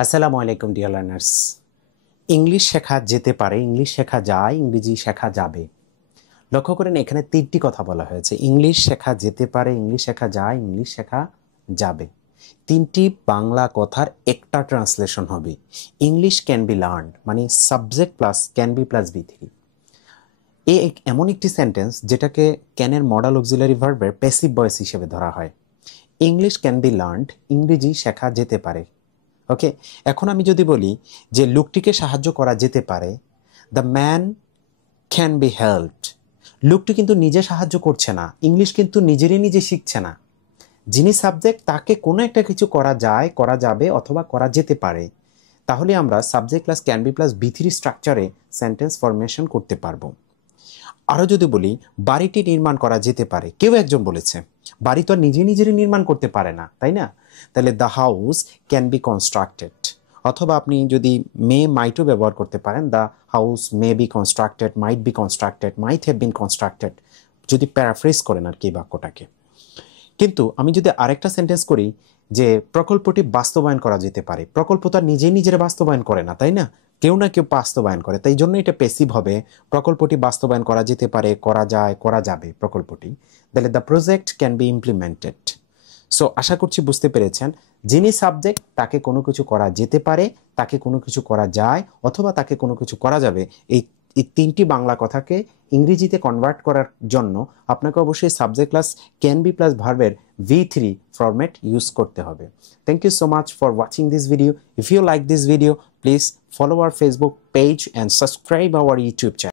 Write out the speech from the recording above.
আসসালামু আলাইকুম dear learners. English শেখা যেতে পারে, ইংলিশ শেখা যায়, ইংরেজি শেখা যাবে। লক্ষ্য করেন এখানে তিনটি কথা বলা হয়েছে। ইংলিশ শেখা যেতে পারে, ইংলিশ শেখা যায়, ইংলিশ শেখা যাবে। তিনটি বাংলা কথার একটা ট্রান্সলেশন হবে। ইংলিশ ক্যান বি লার্ন মানে subject plus can be plus be three. এমন একটি সেন্টেন্স যেটাকে ক্যানের মডাল অক্সিলারি ভার্বের প্যাসিভ ভয়েস হিসেবে ধরা হয়। ইংলিশ ক্যান বি লার্নড, ইংরেজি শেখা যেতে পারে। ওকে, এখন আমি যদি বলি যে লোকটিকে সাহায্য করা যেতে পারে, the man can be helped. লোকটি কিন্তু নিজে সাহায্য করছে না, ইংলিশ কিন্তু নিজেরই নিজে শিখছে না। যিনি সাবজেক্ট তাকে কোনো একটা কিছু করা যায়, করা যাবে অথবা করা যেতে পারে। তাহলে আমরা subject plus can be plus be three স্ট্রাকচারে সেন্টেন্স ফরমেশন করতে পারবো। আরও যদি বলি বাড়িটি নির্মাণ করা যেতে পারে, কেউ একজন বলেছে, বাড়ি তো আর নিজে নিজেরই নির্মাণ করতে পারে না, তাই না? তাহলে the house can be constructed. অথবা আপনি যদি মাইটও ব্যবহার করতে পারেন, the house may be constructed, might be constructed, might have been constructed, যদি প্যারাফ্রেজ করেন আর কি বাক্যটাকে। কিন্তু আমি যদি আরেকটা সেন্টেন্স করি যে প্রকল্পটি বাস্তবায়ন করা যেতে পারে, প্রকল্প তো আর নিজেই নিজের বাস্তবায়ন করে না, তাই না? কেউ না কেউ বাস্তবায়ন করে, তাই জন্য এটা প্যাসিভ হবে। প্রকল্পটি বাস্তবায়ন করা যেতে পারে, করা যায়, করা যাবে প্রকল্পটি। তাহলে the project can be implemented. So আশা করছি বুঝতে পেরেছেন, যিনি সাবজেক্ট তাকে কোনো কিছু করা যেতে পারে, তাকে কোনো কিছু করা যায় অথবা তাকে কোনো কিছু করা যাবে। এই এই তিনটি বাংলা কথাকে ইংরেজিতে কনভার্ট করার জন্য আপনাকে অবশ্যই subject plus can be plus ভার্বের V3 ফরম্যাট ইউজ করতে হবে। Thank you so much for watching this video. If you like this video, please follow our Facebook page and subscribe our YouTube channel.